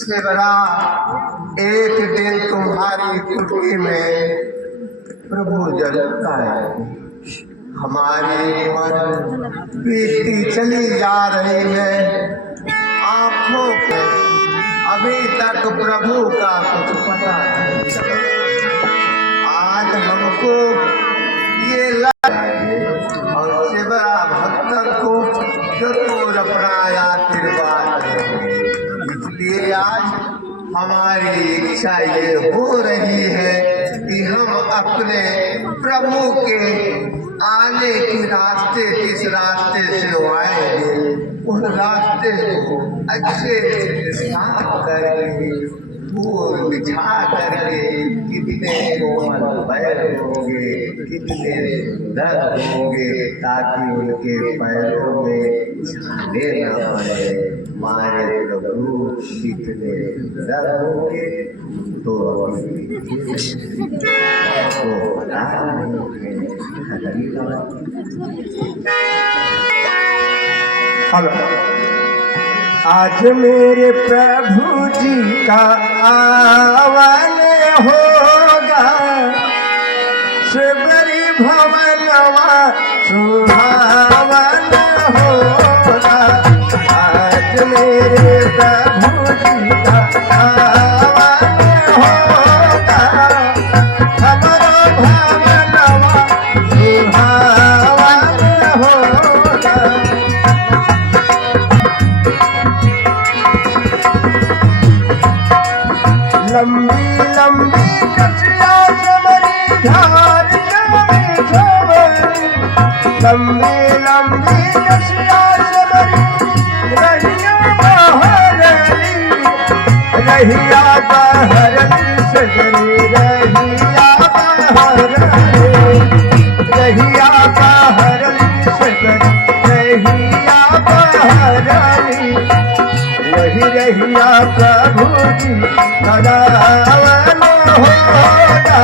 शिवरा, एक दिन तुम्हारी कुटी में प्रभु जलता है। हमारी उम्र बीतती चली जा रही है, आंखों को अभी तक प्रभु का कुछ पता नहीं चला। आज हमको ये लग और शिवरा भक्तन को जरूर अपना आशीर्वाद देंगे। इसलिए आज हमारी इच्छा ये हो रही है कि हम अपने प्रभु के आने के रास्ते किस रास्ते से आएंगे, उस रास्ते को अच्छे से साफ करके फूल बिछा करके कितने कोमल पैर होंगे, कितने दर्द होंगे, ताकि उनके पैरों में छाले न पड़े। हमारे प्रभु कितने दर्द होंगे तो आज मेरे प्रभु जी का आवन होगा, शिवरी भवनवा सुहावन होगा। आज मेरे प्रभु जी का आवन होगा, हमारा भवनवा सुहावन होगा। लंबी लंबी कचिया समरी धार में झवरी, लंबी लंबी कचिया समरी रहिया बहरली, रहिया बहरली सजनी रहिया बहरली, रहिया बहरली सजनी रहिया बहरली। वही रहिया प्रभु जी सदावन होगा,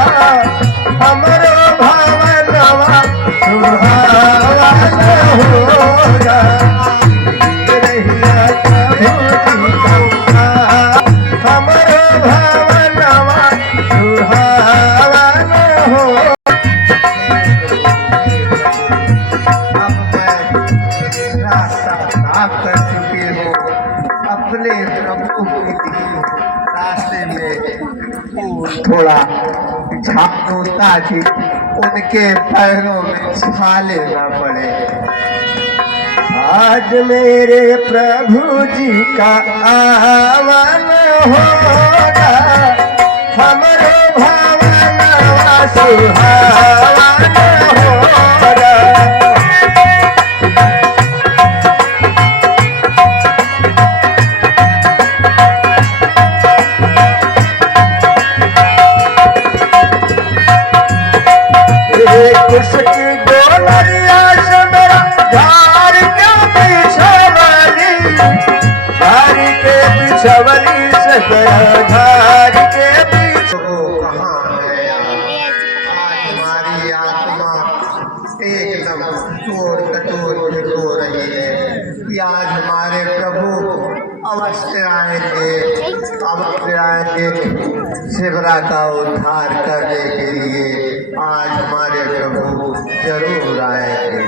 हमरो भवनवा सुहावन होगा। रहिया प्रभु जी हमरो भवनवा सुहावन होगा। रास्ता साफ कर चुके हो, अपने प्रभु के रास्ते में थोड़ा झाँक होता कि उनके पैरों में छाले न पड़े। आज मेरे प्रभु जी का आवन होगा, हमरो भवनवा सुहावन होगा। उसकी डोलरिया से मेरा धार के पिछवली, धार के पिछवली से मेरा धार के कहाँ है? आज हमारी आत्मा एकदम चोर कटोर के रो रही है कि आज हमारे प्रभु अवश्य आएंगे, अवश्य आएंगे शिवरा का उद्धार करने के लिए। आज हमारे प्रभु जरूर आएंगे।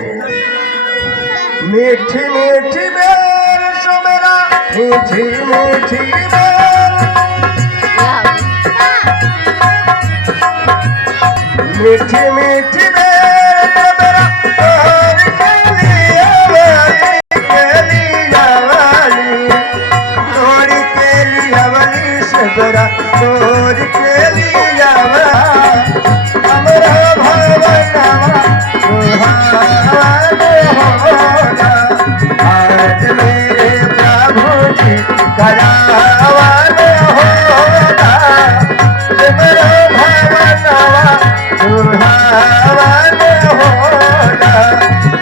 मीठी मीठी बेर सुमेरा मीठी मीठी बेर मीठी मीठी बेर सुमेरा तोर के लिया वाली तोर के लिया वाली सुमेरा तोर के लिया हमरा भगवानवा सुहाने होला आज मेरे प्रभु जी करावन होला मेरा भगवानवा सुहाने होला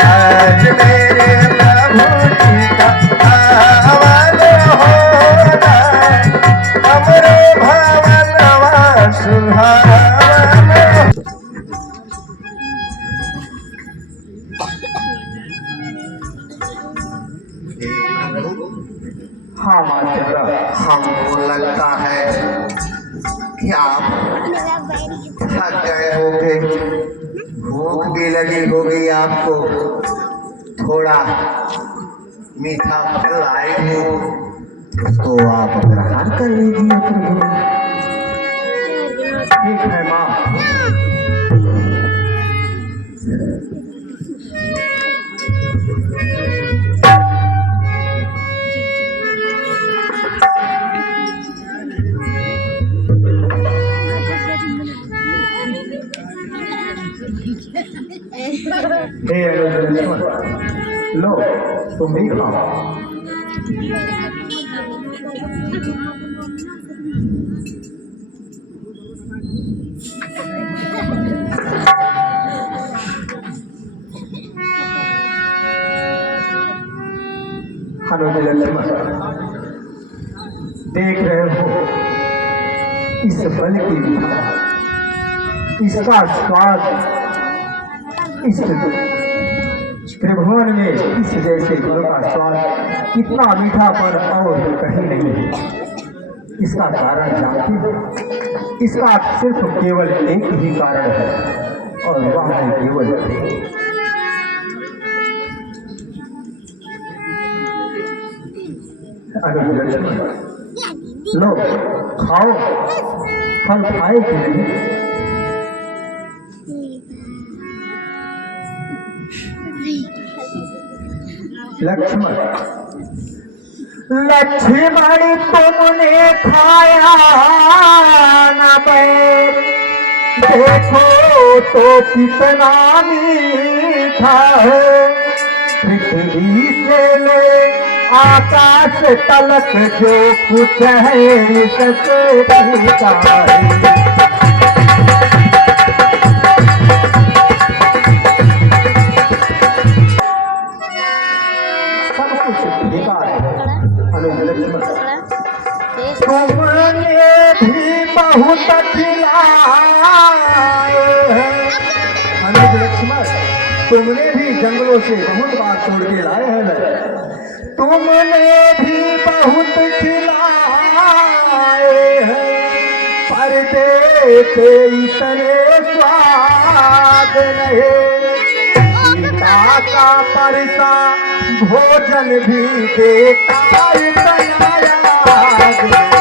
आज मेरे प्रभु जी करावन होला हमरो भगवानवा सुहाने हाँ मास्टर हमको लगता है कि आप थक गए होंगे, भूख भी लगी होगी आपको। थोड़ा मीठा फल लाई हूँ तो आप ग्रहण कर लीजिए प्रभु। ठीक है माँ। हे लक्ष्मण, लो तुम भी खाओ। हेलो लक्ष्मण, देख रहे हो इस फल की मीठा, इसका स्वाद इस त्रिभुवन में इस जैसे फल का स्वाद कितना मीठा पर और कहीं नहीं है। इसका कारण जानते हो? इसका सिर्फ केवल एक ही कारण है और वह है केवल लक्ष्मण, लो खाओ, फल खाए कि नहीं? लक्ष्मण, लक्ष्मण तुमने खाया न बैर, देखो तो कितना मीठा है। पृथ्वी से ले आकाश तलक जो कुछ है सबसे मीठा है। तुमने भी बहुत खिलाए हैं अनुज लक्ष्मण, तुमने भी जंगलों से बहुत बात तोड़ के लाए हैं। तुमने भी बहुत खिलाए हैं पर देते इतने स्वाद नहीं। सीता का परसा भोजन भी देता इतना याद नहीं।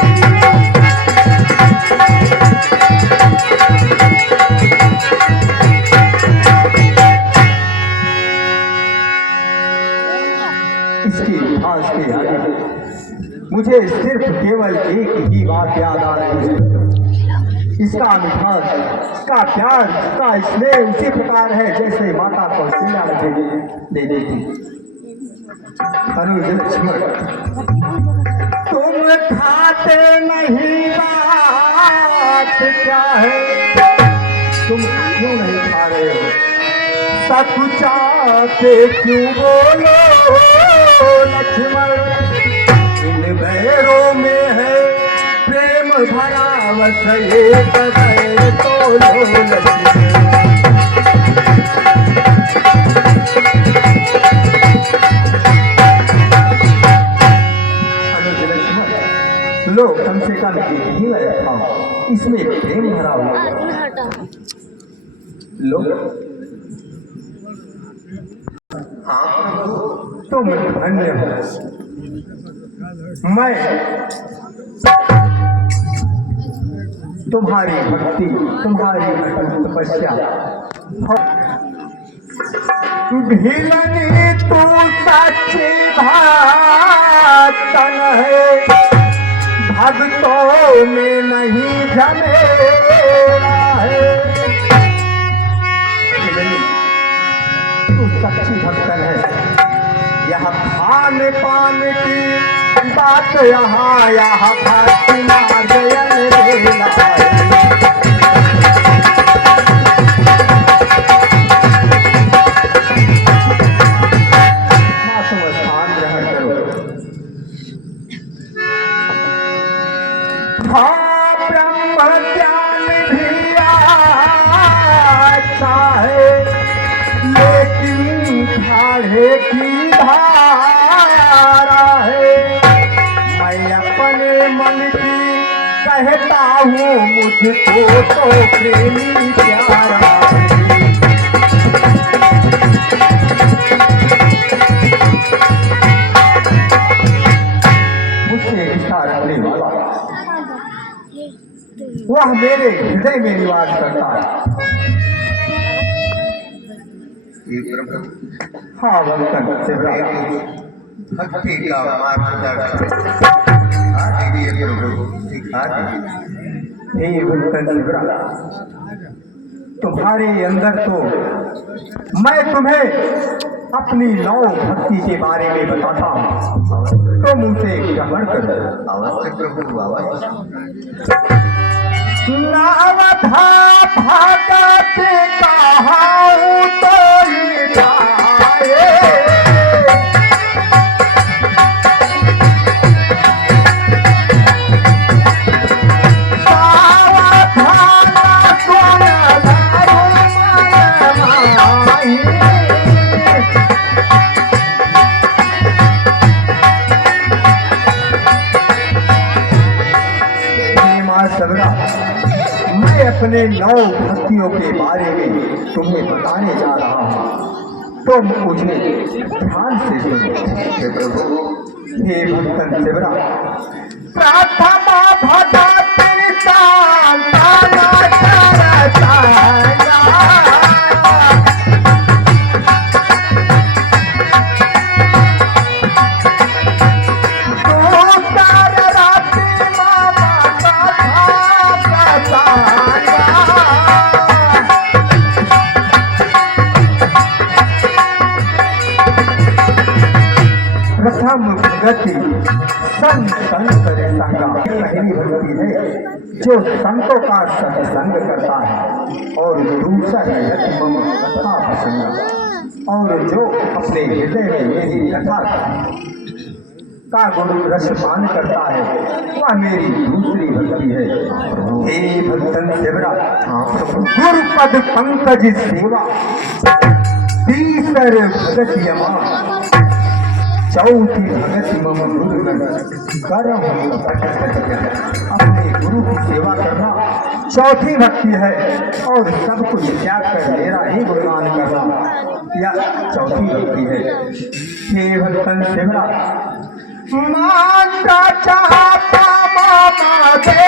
इसकी मिठास के आगे मुझे सिर्फ केवल एक ही बात याद आ रही है। इसका मिठास, इसका प्यार, इसका स्नेह उसी प्रकार है जैसे माता कौशल्या मुझे दे देती। अनुज लक्ष्मण, तुम खाते नहीं, बात क्या है? तुम क्यों नहीं खा रहे हो? सकुचाते क्यों बोलो लक्ष्मण? इन बैरों में है प्रेम भरा बस एक बैर तोलो लक्ष्मण। अनुज लक्ष्मण, लो कम से कम ही खाओ, इसमें प्रेम भरा हुआ। लो हाँ प्रभु, तुम धन्य हो। मैं तुम्हारी भक्ति, तुम्हारी तपस्या भिलनी तू सच्ची भक्तन है, भक्तों में नहीं झमेला है। भिलनी तू सच्ची भक्तन है, यह खान पान की बात यहाँ भक्ति मार्जन देला है। ब्रह्म ज्ञान भी अच्छा है, लेकिन खाड़े की धारा है। मैं अपने मन की कहता हूँ, मुझको तो प्रेमी प्यारा है। मुझसे रिश्ता रखने वाला वह मेरे हृदय में निवास करता है। हाँ भक्तन शिवराज, भक्ति का मार्गदर्शन दीजिए प्रभु, सिखा दीजिए। हे भक्तन शिवराज, तुम्हारे अंदर तो मैं तुम्हें अपनी नौ भक्ति के बारे में बताता हूँ, तुम उसे ग्रहण करो। अवश्य प्रभु, अवश्य। नावधा भगत कहाऊं तो ही जाए, सावधान सुन सबरा, मैं अपने 9 भक्तियों के बारे में तुम्हें बताने जा रहा हूँ, तुम मुझे ध्यान से सुनो। हे भक्तन शिवरा, प्रार्थना भगति सांत्वना करताया, प्रथम भक्ति संत करे संगा, पहली भक्ति है जो संतों का सत्संग करता है, और दूसरा है मम कथा प्रसंग, और जो अपने हृदय में मेरी कथा का गुरु रस पान करता है, वह मेरी दूसरी भक्ति है। हे भक्तन शिवरा, गुरुपद पंकज सेवा, तीसर भगत यमा, चौथी भगत मम गुरुगण करम। अपने गुरु की सेवा करना चौथी भक्ति है, और सब कुछ त्याग कर मेरा ही गुणगान करना यह चौथी भक्ति है। हे भक्तन शिवरा, मांगा चाहता मामा दे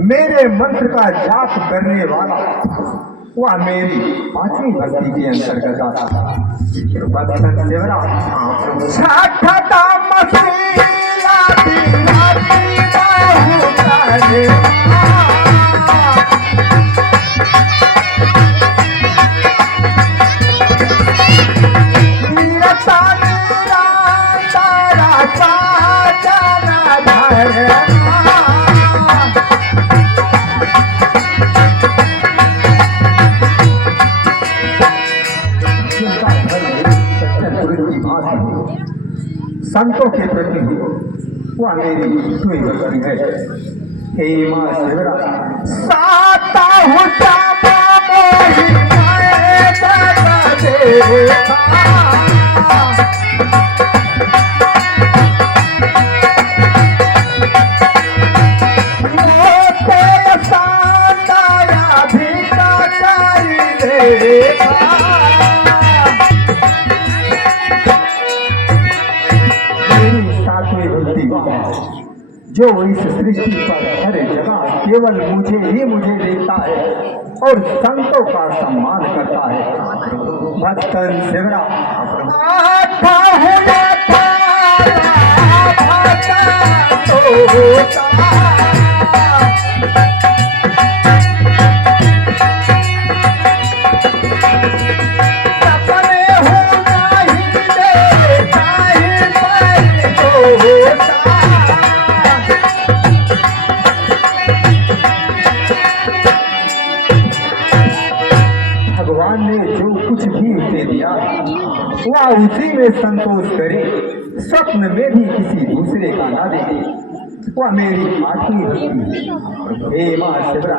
मेरे मंत्र का जाप करने वाला, वह मेरी 5वीं भक्ति के अंतर्गत आता है। भक्तन शिवरा, छठा मसीहा बिहारी बाहु करे, नीरता नीरा तारा साजना धरे, संतों के प्रति वह मेरी दूसरी भक्ति है। हे माँ शिवरा साता हूँ जामा मोही मैं बता देता जो इस सृष्टि पर हर जगह केवल मुझे देखता है और संतों का सम्मान करता है। भक्तन शिवरा वह उसी में संतोष करे, स्वप्न में भी किसी दूसरे का ना देखे। वह मेरी आखिरी भक्ति है। हे माँ शिवरा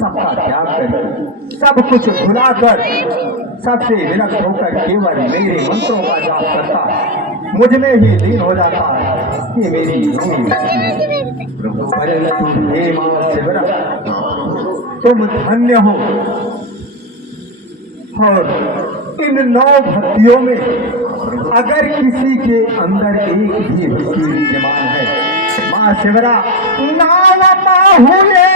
सबका त्याग कर सब कुछ भुलाकर सबसे विरक्त होकर केवल मेरे मंत्रों का जाप करता है, मुझ में ही लीन हो जाता है। ये मेरी परंतु हे माँ शिवरा तुम धन्य हो और इन 9 भक्तियों में अगर किसी के अंदर एक भी भक्ति विद्यमान है, माँ शिवरा नाम हुए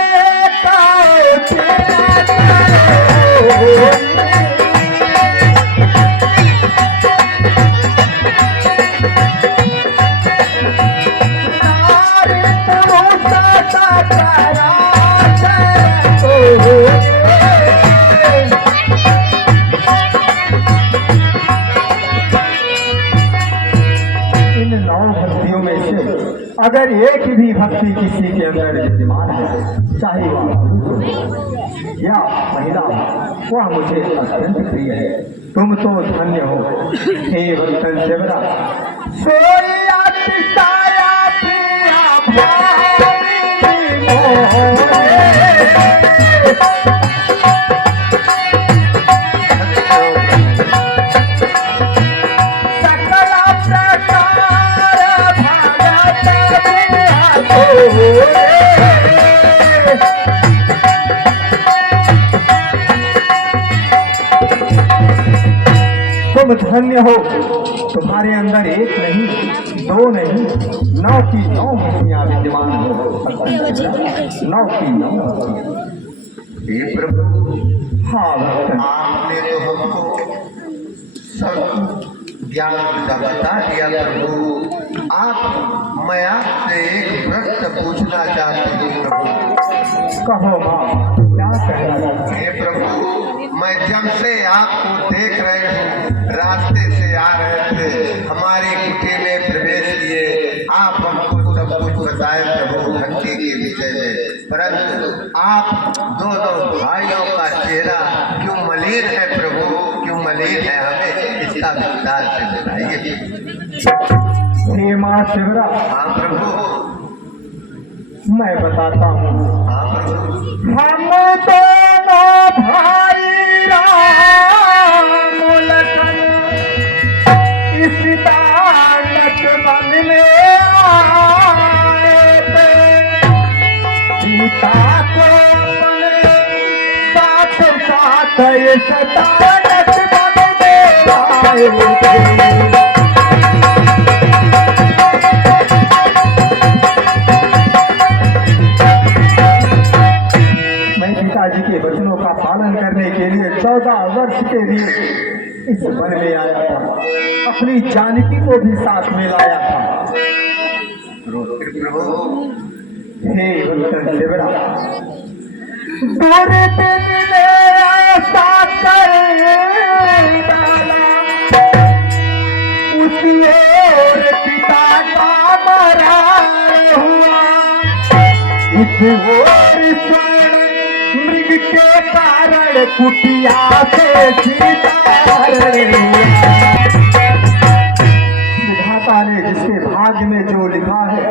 अगर एक भी भक्ति किसी के अंदर विद्यमान है, चाहे वह या महिला, वह मुझे अत्यंत प्रिय है। तुम तो धन्य हो हे भक्तन शिवरा। सोया पिसाया प्रिया भावी मोरे तुम धन्य हो, तुम्हारे अंदर एक नहीं 2 नहीं 9 की 9 भक्तियां विद्यमान हो। 9 की 9 हे प्रभु हाँ भक्तन, आपने तो हमको सब ज्ञान का बता दिया प्रभु। मैं आपसे एक प्रश्न पूछना चाहती हूँ प्रभु। कहो माँ क्या कहना। हे प्रभु मैं जब से आपको देख रहे हूँ, रास्ते से आ रहे थे, हमारी कुटी में प्रवेश किए, आप हमको सब कुछ बताए प्रभु भक्ति के विषय में, परंतु आप दोनों भाइयों का चेहरा क्यों मलिन है प्रभु, क्यों मलिन है, हमें इसका विस्तार से बताइए। हे माँ शिवरा। हाँ प्रभु मैं बताता हूँ। हाँ प्रभु हम दोनों भाई राम लखन इस दानत वन में आए थे, सीता को अपने साथ साथ इस दानत वन में आए थे। पिताजी के वचनों का पालन करने के लिए 14 वर्ष के लिए इस वन में आया था, अपनी जानकी को भी साथ में लाया था। प्रभु हे भक्तन शिवरा, दूर दिन ने ऐसा कर डाला, उसी ओर पिता का मरा हुआ, इस ओर स्वर्ण मृग के कारण कुटिया से सीता विधाता ने जिसके भाग्य में जो लिखा है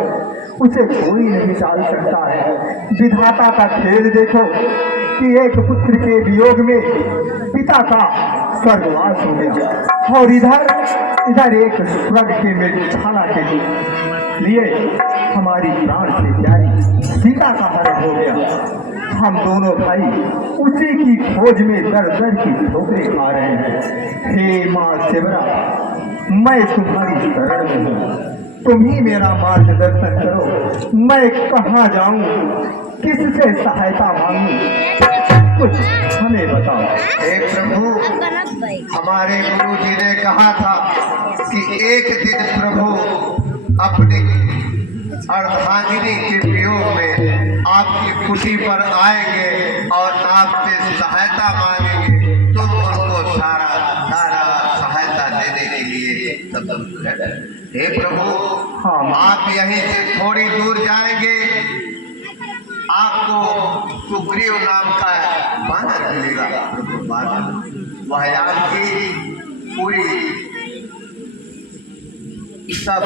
उसे कोई नहीं टाल सकता है। विधाता का खेल देखो कि एक पुत्र के वियोग में पिता का स्वर्गवास हो गया और इधर एक स्वर्ग के मेघछाला के लिए हमारी प्राण से प्यारी सीता का हरण हो गया। हम दोनों भाई उसी की खोज में दर दर की ठोकरें खा रहे हैं। हे माँ शिवरा, मैं तुम्हारी शरण में हूँ, तुम ही मेरा मार्गदर्शन करो। मैं कहाँ जाऊँ, किससे सहायता मांगूं, कुछ हमें बताओ। हे प्रभु, हमारे गुरु जी ने कहा था कि एक दिन प्रभु अपनी अर्धांगिनी के वियोग में आपकी कुटी पर आएंगे और आपसे सहायता मांगेंगे। तुम उनको सारा सहायता देने के लिए सब। हे प्रभु, आप यहीं से थोड़ी दूर जाएंगे, आपको सुग्रीव नाम का बानर मिलेगा। प्रभु बानर, वह आपकी पूरी सब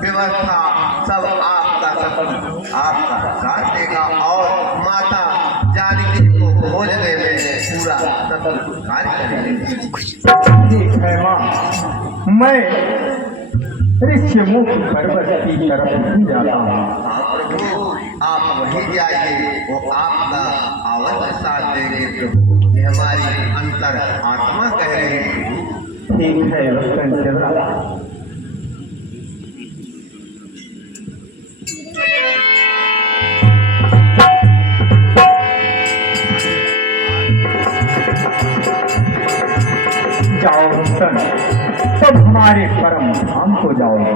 व्यवस्था, सब आपका साथ देगा और माता जानकी को खोजने में पूरा सब कार्य करेंगे। ठीक है माँ, मैं ऋष्यमुख पर्वत की तरफ ही जाता हूँ। प्रभु, आप वहीं जाइए, वो आपका अवश्य साथ देंगे। प्रभु, ये हमारी अंतर आत्मा कह रही है। ठीक है वत्सन शिवरा। जाओ वत्सन, सब हमारे परम धाम को जाओगे।